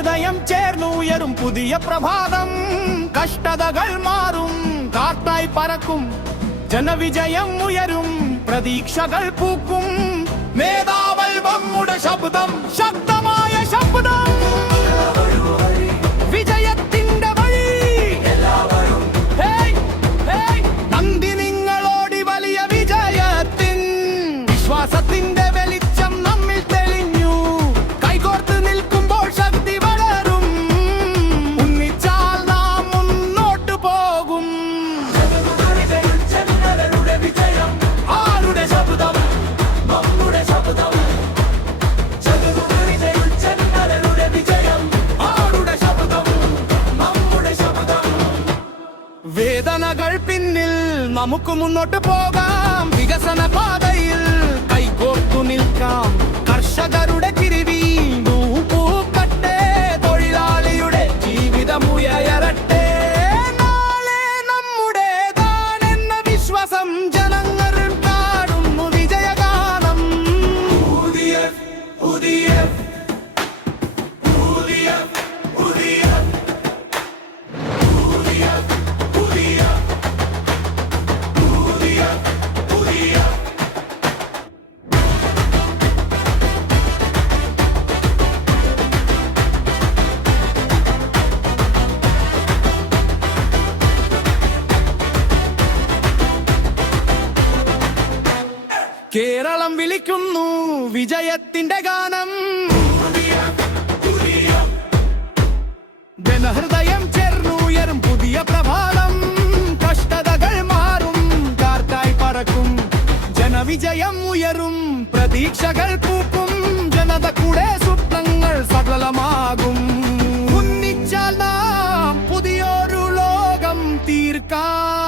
ജനഹൃദയം ചേർന്നുയരും പുതിയ പ്രഭാതം. കഷ്ടതകൾ മാറും, കാറ്റായി പറക്കും, ജനവിജയം ഉയരും, പ്രതീക്ഷകൾ പൂക്കും. മേധാവൽ നമ്മുടെ ശബ്ദം, ശക്തമായ ശബ്ദം, വിജയത്തിന്റെ വഴി. നന്ദി നിങ്ങളോടി വലിയ വിജയത്തിൻ വിശ്വാസത്തിന്റെ വെളിച്ചം നമ്മിൽ തെളിഞ്ഞു. കൈകോർത്ത് നിൽക്കുമ്പോൾ ശക്തി വളരും, ഉന്നിച്ചാൽ നാം മുന്നോട്ട് പോകും. ആരുടെ ശബ്ദം? നമ്മുടെ ശബ്ദം. വേദനകൾ പിന്നിൽ, നമുക്ക് മുന്നോട്ട് പോകാം. വികസന പാതയിൽ കൈകോർത്തു നിൽക്കാം. കർഷകരുടെ കിരുവി പൂക്കട്ടെ, തൊഴിലാളിയുടെ ജീവിതമുയരട്ടെ. നാളെ നമ്മുടേതാണെന്ന വിശ്വാസം ജനങ്ങൾ പാടുന്നു വിജയഗാനം. പുതിയ പുതിയ പുതിയ പുതിയ കേരളം വിളിക്കുന്നു വിജയത്തിന്റെ ഗാനം. ജനഹൃദയം ചേർന്നുയരും പുതിയ പ്രഭാതം. കഷ്ടതകൾ മാറും, കാറ്റായി പറക്കും, ജനവിജയം ഉയരും, പ്രതീക്ഷകൾ പൂക്കും. ജനത കൂടെ സ്വപ്നങ്ങൾ സഫലമാകും. ഒന്നിച്ചാൽ നാം പുതിയൊരു ലോകം തീർക്കാം.